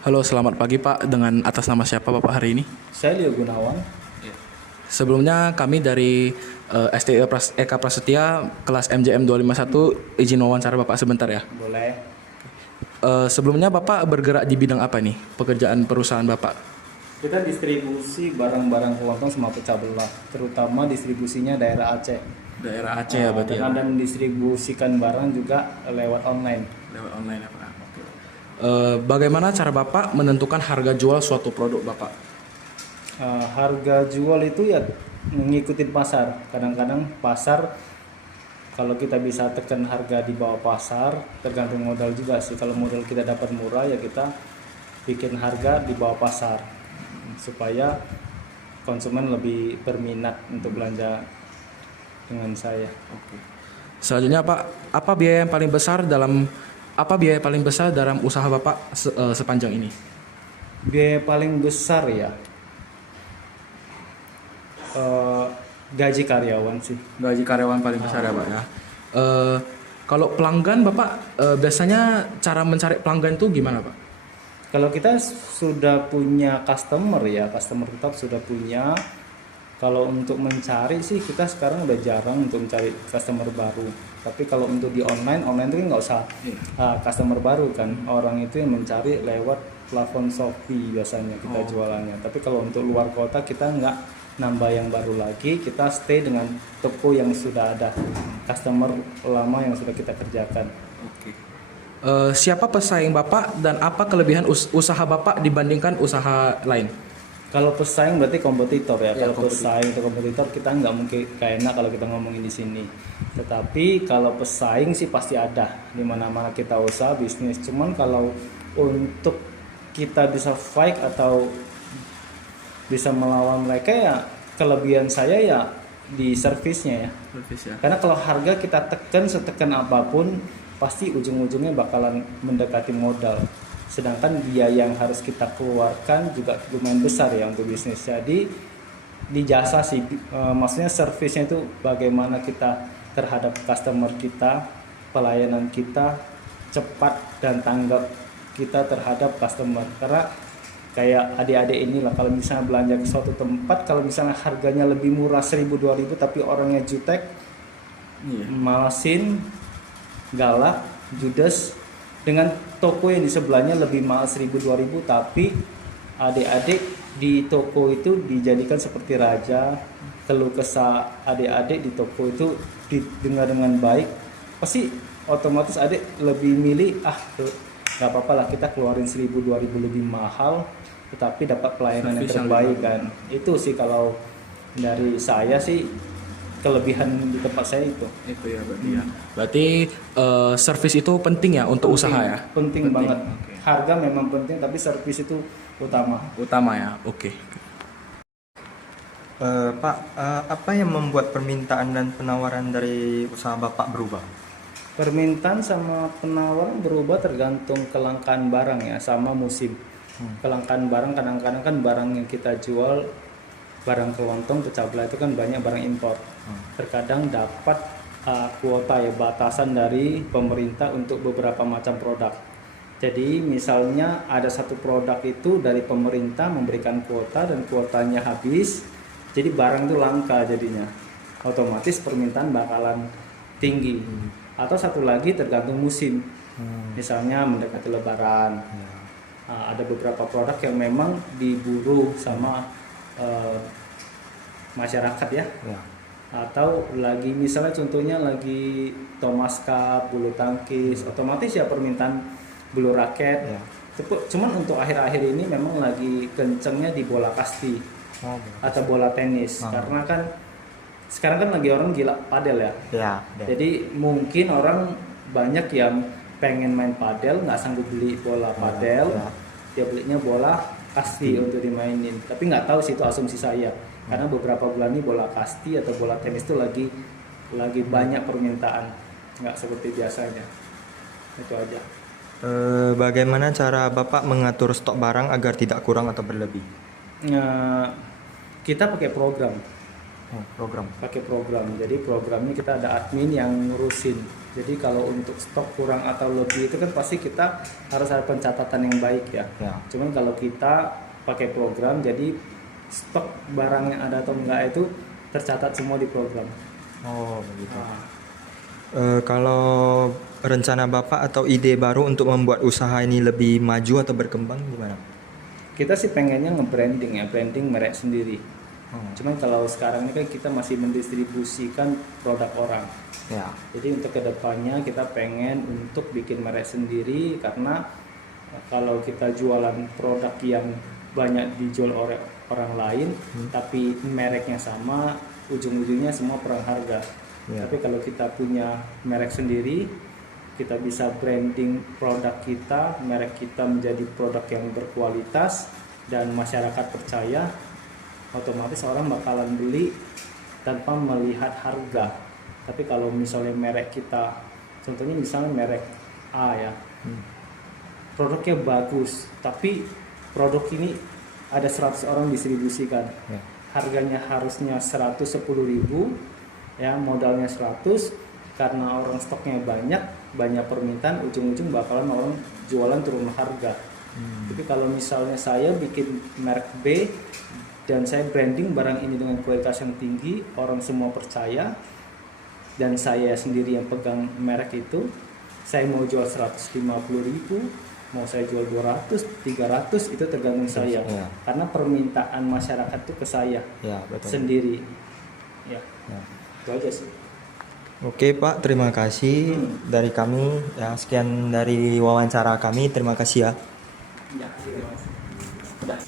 Halo, selamat pagi Pak. Dengan atas nama siapa Bapak hari ini? Saya Leo Gunawan. Sebelumnya kami dari STI Eka Prasetya kelas MJM 251 izin wawancara Bapak sebentar ya. Boleh. Sebelumnya Bapak bergerak di bidang apa nih? Pekerjaan perusahaan Bapak? Kita distribusi barang-barang kelontong sama pecah belah, terutama distribusinya daerah Aceh. Daerah Aceh ya berarti ya? Dan ada mendistribusikan barang juga lewat online. Lewat online ya Pak. Bagaimana cara Bapak menentukan harga jual suatu produk Bapak? Harga jual itu ya mengikuti pasar. Kadang-kadang pasar kalau kita bisa tekan harga di bawah pasar, tergantung modal juga sih. Kalau modal kita dapat murah ya kita bikin harga di bawah pasar supaya konsumen lebih berminat untuk belanja dengan saya. Selanjutnya Pak, apa biaya yang paling besar dalam usaha Bapak sepanjang ini? Biaya paling besar ya gaji karyawan sih. Gaji karyawan paling besar ya Pak ya. Kalau pelanggan Bapak biasanya cara mencari pelanggan itu gimana Pak? Kalau kita sudah punya customer ya, customer tetap sudah punya. Kalau untuk mencari sih kita sekarang udah jarang untuk mencari customer baru. Tapi kalau untuk di online itu nggak usah customer baru kan. Orang itu yang mencari lewat platform Shopee biasanya kita jualannya. Tapi kalau untuk luar kota kita nggak nambah yang baru lagi. Kita stay dengan toko yang sudah ada, customer lama yang sudah kita kerjakan. Siapa pesaing Bapak dan apa kelebihan usaha Bapak dibandingkan usaha lain? Kalau pesaing berarti kompetitor ya. Ya, Kalau pesaing atau kompetitor kita nggak mungkin kayak enak kalau kita ngomongin di sini. Tetapi kalau pesaing sih pasti ada di mana-mana kita usaha bisnis. Cuman kalau untuk kita bisa fight atau bisa melawan mereka ya kelebihan saya ya di servisnya ya. Karena kalau harga kita tekan setekan apapun pasti ujung-ujungnya bakalan mendekati modal. Sedangkan biaya yang harus kita keluarkan juga lumayan besar ya untuk bisnis. Jadi di jasa sih, maksudnya servisnya itu bagaimana kita terhadap customer kita, pelayanan kita cepat dan tanggap kita terhadap customer. Karena kayak adik-adik inilah kalau misalnya belanja ke suatu tempat, kalau misalnya harganya lebih murah 1.000-2.000 tapi orangnya jutek, malesin, galak, judes, dengan toko yang di sebelahnya lebih mahal 1.000-2.000 tapi adik-adik di toko itu dijadikan seperti raja. Keluh kesah adik-adik di toko itu didengar dengan baik, pasti otomatis adik lebih milih nggak apa-apa lah kita keluarin 1.000-2.000 lebih mahal tetapi dapat pelayanan yang terbaik kan. Itu sih kalau dari saya sih kelebihan di tempat saya itu ya berarti ya. Berarti servis itu penting ya untuk usaha ya? Penting banget. Harga memang penting tapi servis itu utama. Utama ya. Oke. Pak, apa yang membuat permintaan dan penawaran dari usaha Bapak berubah? Permintaan sama penawaran berubah tergantung kelangkaan barang ya sama musim. Kelangkaan barang kadang-kadang kan barang yang kita jual, barang kelontong pecah belah itu kan banyak barang impor. Terkadang dapat kuota ya, batasan dari pemerintah untuk beberapa macam produk. Jadi misalnya ada satu produk itu dari pemerintah memberikan kuota dan kuotanya habis, jadi barang itu langka jadinya. Otomatis permintaan bakalan tinggi. Atau satu lagi tergantung musim. Misalnya mendekati lebaran. Ada beberapa produk yang memang diburu sama masyarakat ya. Atau lagi misalnya contohnya lagi Thomas Cup, bulu tangkis, otomatis ya permintaan bulu raket. Cuman untuk akhir-akhir ini memang lagi kencengnya di bola kasti atau bola tenis. Karena kan sekarang kan lagi orang gila padel ya. Jadi mungkin orang banyak yang pengen main padel nggak sanggup beli bola padel, dia belinya bola kasti untuk dimainin. Tapi nggak tahu sih, itu asumsi saya. Karena beberapa bulan ini bola kasti atau bola tenis itu lagi banyak permintaan, nggak seperti biasanya. Itu aja. Bagaimana cara Bapak mengatur stok barang agar tidak kurang atau berlebih? Kita pakai program. Program. Pakai program. Jadi programnya kita ada admin yang ngurusin. Jadi kalau untuk stok kurang atau lebih itu kan pasti kita harus ada pencatatan yang baik ya. Ya. Cuman kalau kita pakai program, jadi stok barang yang ada atau enggak itu tercatat semua di program. Oh begitu. Nah, Kalau rencana Bapak atau ide baru untuk membuat usaha ini lebih maju atau berkembang gimana? kita sih pengennya nge-branding ya, branding merek sendiri. Cuman kalau sekarang ini kan kita masih mendistribusikan produk orang. Ya. Jadi untuk kedepannya kita pengen untuk bikin merek sendiri, karena kalau kita jualan produk yang banyak dijual oleh orang lain, tapi mereknya sama, ujung-ujungnya semua perang harga. Ya. Tapi kalau kita punya merek sendiri, kita bisa branding produk kita, merek kita menjadi produk yang berkualitas dan masyarakat percaya, otomatis orang bakalan beli tanpa melihat harga. Tapi kalau misalnya merek kita, contohnya misalnya merek A ya, produknya bagus, tapi produk ini ada 100 orang distribusikan, Ya. harganya harusnya 110.000 ya, modalnya 100, karena orang stoknya banyak permintaan, ujung-ujung bakalan orang jualan turun harga. Tapi kalau misalnya saya bikin merek B dan saya branding barang ini dengan kualitas yang tinggi, orang semua percaya, dan saya sendiri yang pegang merek itu, saya mau jual 150.000, mau saya jual 200, 300, itu tergantung saya. Ya. Karena permintaan masyarakat itu ke saya Ya betul. sendiri. Ya, Ya. itu aja sih. Oke Pak, terima kasih dari kami. Ya sekian dari wawancara kami. Terima kasih ya. Ya, gitu, Mas. Udah.